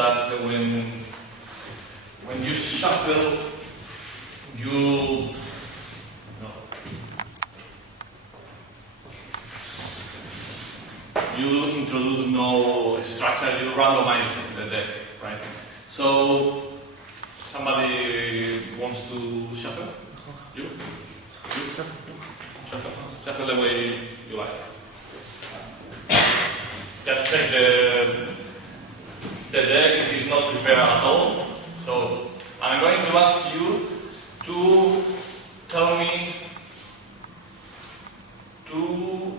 that when you shuffle, you introduce no structure, you randomize the deck, right? So somebody wants to shuffle? You? Shuffle the way you like. Just check the deck is not prepared at all. So I'm going to ask you to tell me two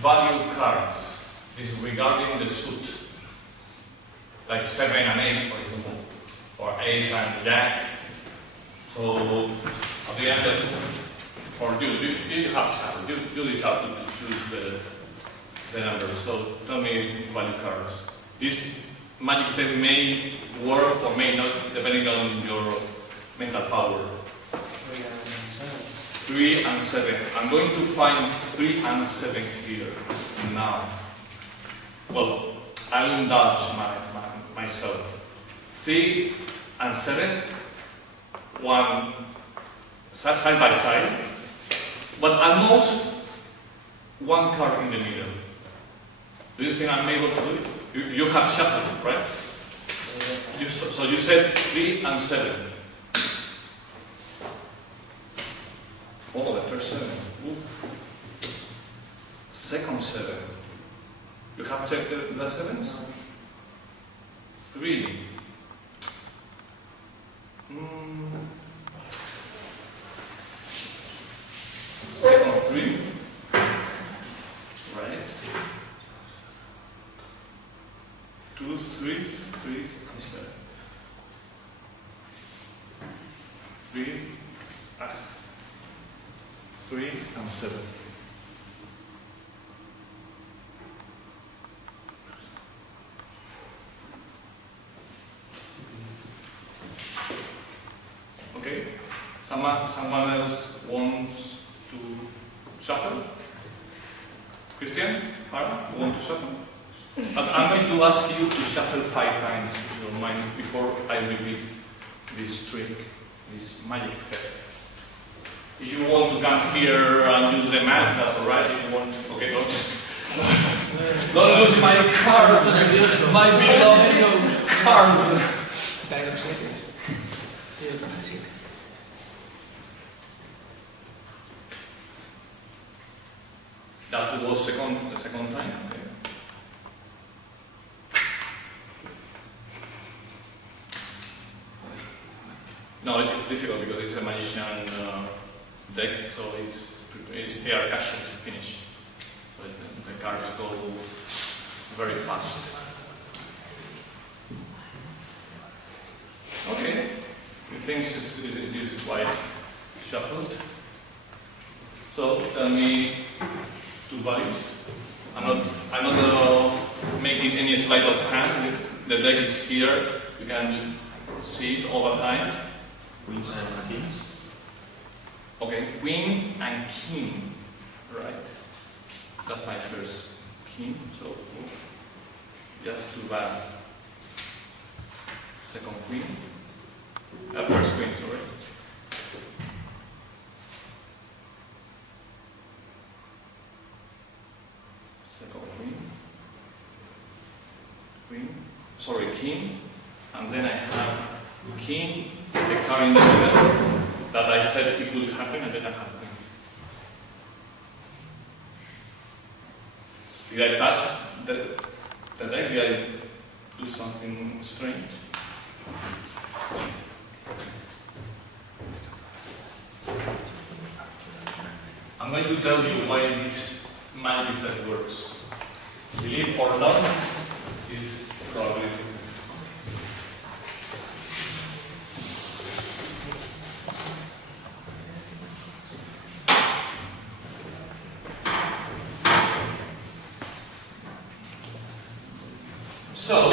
value cards disregarding the suit, like 7 and 8, for example, or Ace and Jack. So at the end, or you have shuffle. You decide to choose the numbers. So tell me value cards. This magic effect may work or may not, depending on your mental power. 3 and 7. I'm going to find 3 and 7 here now. Well, I'll indulge myself. 3 and 7, one side by side, but almost one card in the middle. Do you think I'm able to do it? You have shuffled, right? So you said 3 and 7. Oh, the first 7. Oof. Second 7. You have checked the 7s? 3. Second 3. Right. 2, 3, 3 and 7. 3. 3 and 7. Okay. Someone else wants to shuffle? Christian? Mara, you want to shuffle? But I'm going to ask you to shuffle 5 times, if you don't mind, before I repeat this trick, this magic effect. If you want to come here and use the map, that's alright. If you want, okay, don't lose my cards, my beloved cards. That was the second time. Okay. No, it's difficult because it's a magician deck, so they are caching to finish. So the cards go very fast. Okay, it thinks it is quite shuffled. So tell me 2 values. I'm not making any sleight of hand. The deck is here. You can see it over time. Queens and kings. Okay, queen and king. Right. That's my first king. So just 2 bad. Second queen. First queen, sorry. Second queen. Sorry, king. And then I have king, the card in the middle, that I said it would happen, and then I have queen. Did I touch the deck? Did I do something strange? I'm going to tell you why this magic effect works. Believe or not, is probably true. So,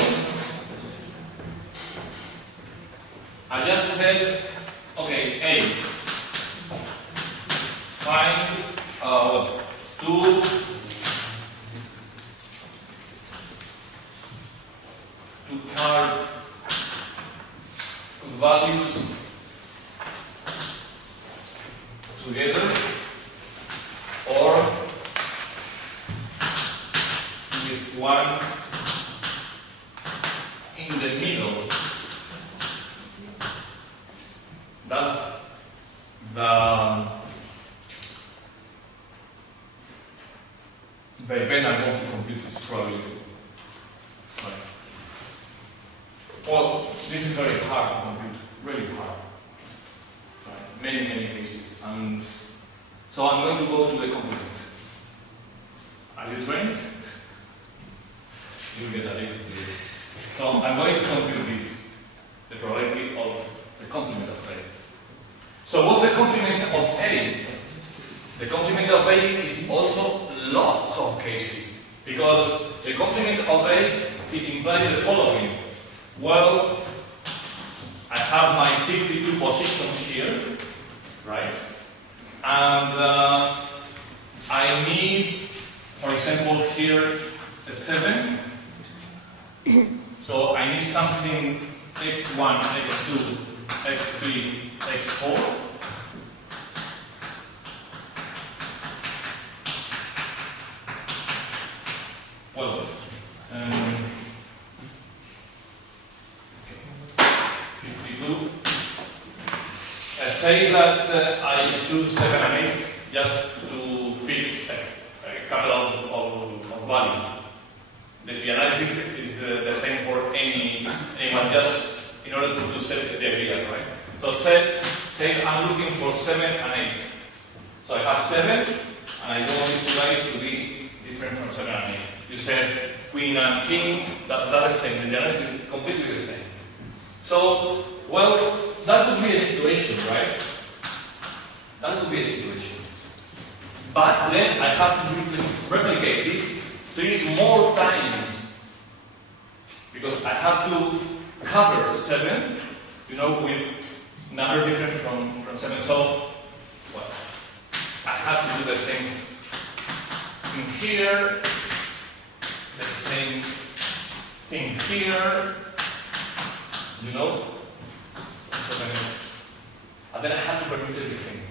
I just said, okay, A, find 2 to carve values together or with one in the middle. That's the event I'm going to compute this probability. Right. Well, this is very hard to compute, really hard. Right. Many cases. And so I'm going to go to the complement. Are you trained? You'll get addicted to this. So I'm going to compute this, the probability of the complement of A. So what's the complement of A? The complement of A is also lots of cases, because the complement of A, it implies the following. Well, I have my 52 positions here, right? And I need, for example, here a 7. So I need something x1, x2, x3, x4. Well, 52. Say that I choose 7 and 8 just to fix a couple of values. The analysis is the same for anyone, just in order to set the idea, right? So say I'm looking for 7 and 8. So I have 7, and I want these two values to be different from 7 and 8. You said queen and king, that's the same. The analysis is completely the same. So, well, that would be a situation, right? That would be a situation. But then I have to replicate this 3 more times, because I have to cover 7, with number different from 7. So, well, I have to do the same thing here, the same thing here, and then I have to remove everything.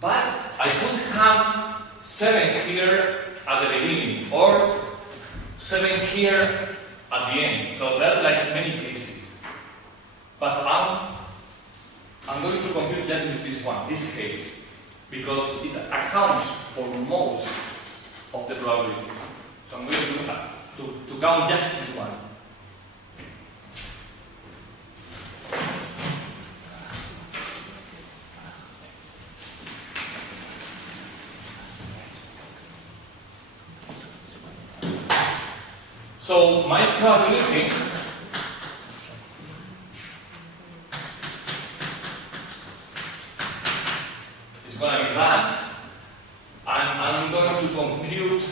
But I could have 7 here at the beginning, or 7 here at the end. So there are like many cases. But I'm going to compute just this one, this case, because it accounts for most of the probability. So I'm going to count just this one. So my probability is going to be that, and I'm going to compute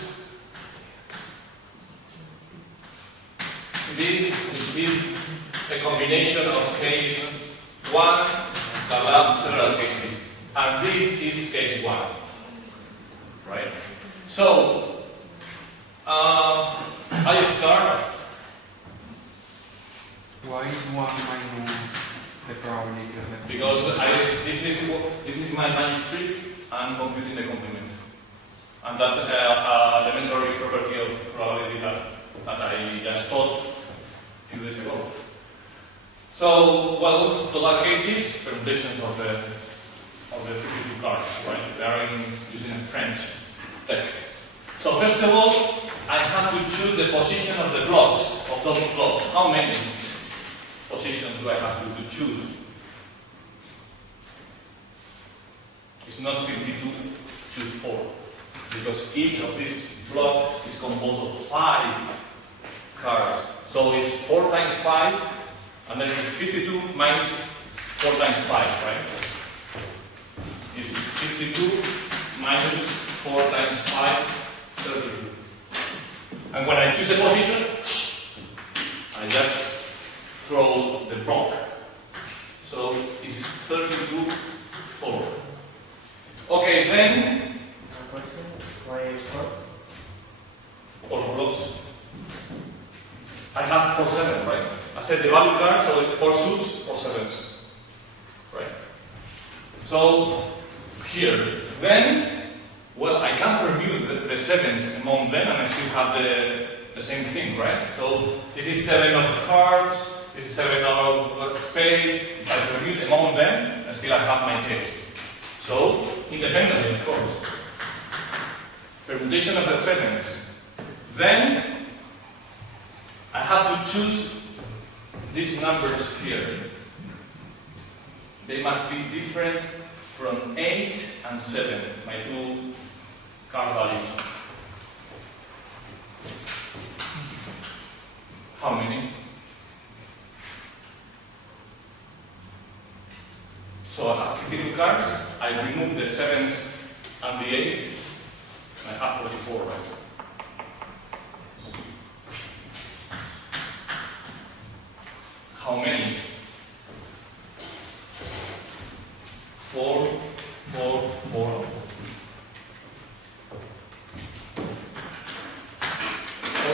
this, which is a combination of case 1, several cases, and this is case 1, right? So I start. Why is 1 minus the probability of the... Because this is my magic trick. I'm computing the complement, and that's an elementary property of probability that I just taught a few days ago. So, well, total cases, permutations of the 52 cards, right? They are using French text. So first of all, I have to choose the position of the blocks, of those blocks. How many positions do I have to choose? It's not 52, choose 4. Because each of these blocks is composed of 5 cards. So it's 4 times 5, and then it's 52 minus 4 times 5, right? It's 52 minus 4 times 5. 32. And when I choose the position, I just throw the block. So it's 32, 4. Okay, then. Question: why is 4? 4 blocks. I have 4 7, right? I said the value cards are 4 suits, 4 sevens, right? So here, then, well, I can permute the sevens among them and I still have the same thing, right? So this is 7 of cards, this is 7 of spades. If I permute among them, and still I have my case. So, independently, of course. Permutation of the sevens. Then, I have to choose these numbers here. They must be different from 8 and 7, my two card values. How many? So I have 52 cards, I remove the 7s and the 8s, and I have 44, right? How many? 4, 4, 4.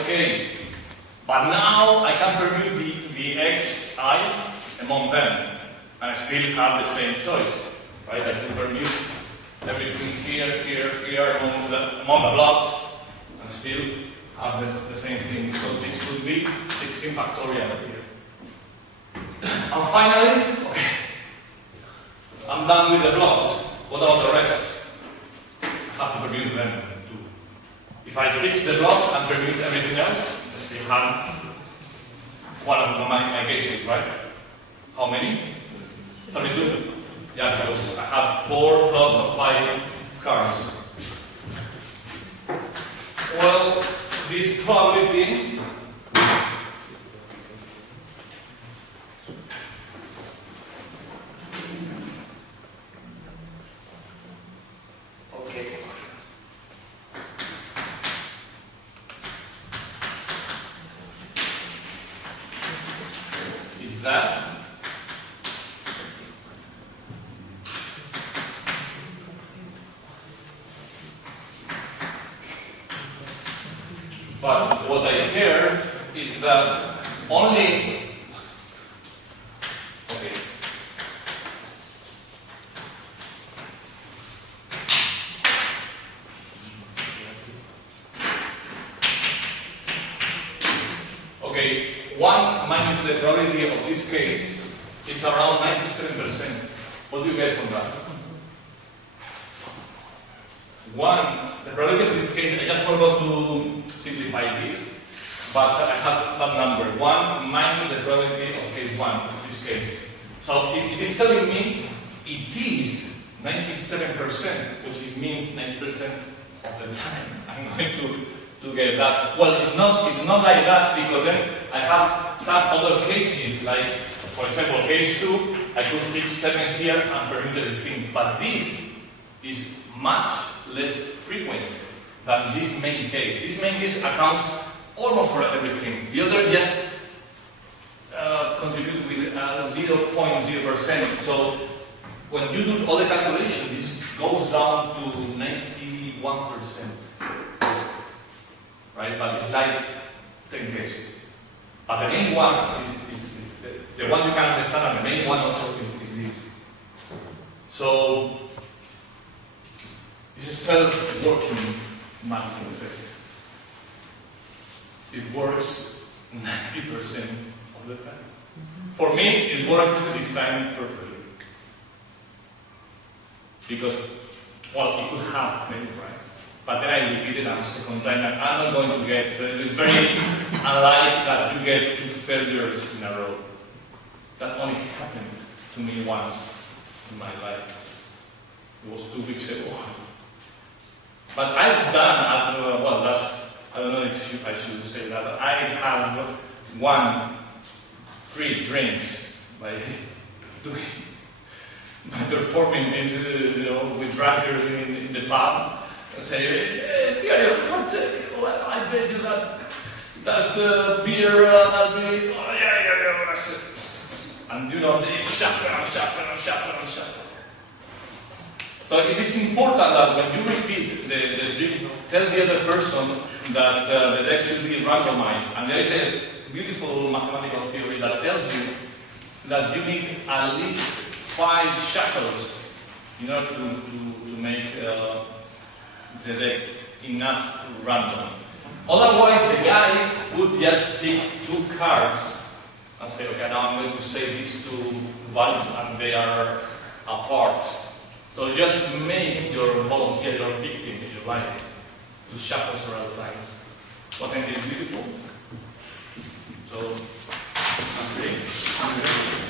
Okay, but now I can permute the xi's among them. And I still have the same choice, right? I can permute everything here, here, here among the blocks, and still have the same thing. So this could be 16 factorial here. And finally, okay, I'm done with the blocks. What about the rest? I have to permute them too. If I fix the blocks and permute everything else, I still have one of my cases, right? How many? 32. Yeah, because I have 4 plus of 5 cards. Well, this probability is that but what I hear is that only okay. Okay, 1 minus the probability of this case is around 97%. What do you get from that? 1, the probability of this case, I just forgot to simplify this, but I have that number, 1 minus the probability of case 1, in this case. So it is telling me it is 97%, which means 90% of the time I'm going to get that. Well, it's not like that, because then I have some other cases, like, for example, case 2, I could fix 7 here and permute everything, but this is much less frequent than this main case. This main case accounts almost for everything. The other just contributes with 0.0%. So when you do all the calculations, this goes down to 91%. Right? But it's like 10 cases. But the main one is the one you can understand, and the main one also is this. So it's a self-working mathematical effect. It works 90% of the time. For me, it works this time perfectly. Because, well, it could have failed, right? But then I repeat it a second time, and I'm not going to get, it's very unlike that you get 2 failures in a row. That only happened to me once in my life. It was 2 weeks ago. But I've done, well, I don't know if I should say that, but I have won 3 drinks by performing this, with drinkers in the pub. And say, hey, Pierre, I bet you that beer, that'll be, oh, yeah. And they shuffle. So it is important that when you repeat the trick, tell the other person that the deck should be randomized. And there is a beautiful mathematical theory that tells you that you need at least 5 shuffles in order to make the deck enough random. Otherwise, the guy would just pick 2 cards and say, okay, now I'm going to say these 2 values and they are apart. So just make your volunteer, your victim, if you like, to shuffle several times. Wasn't it beautiful? So, I'm great.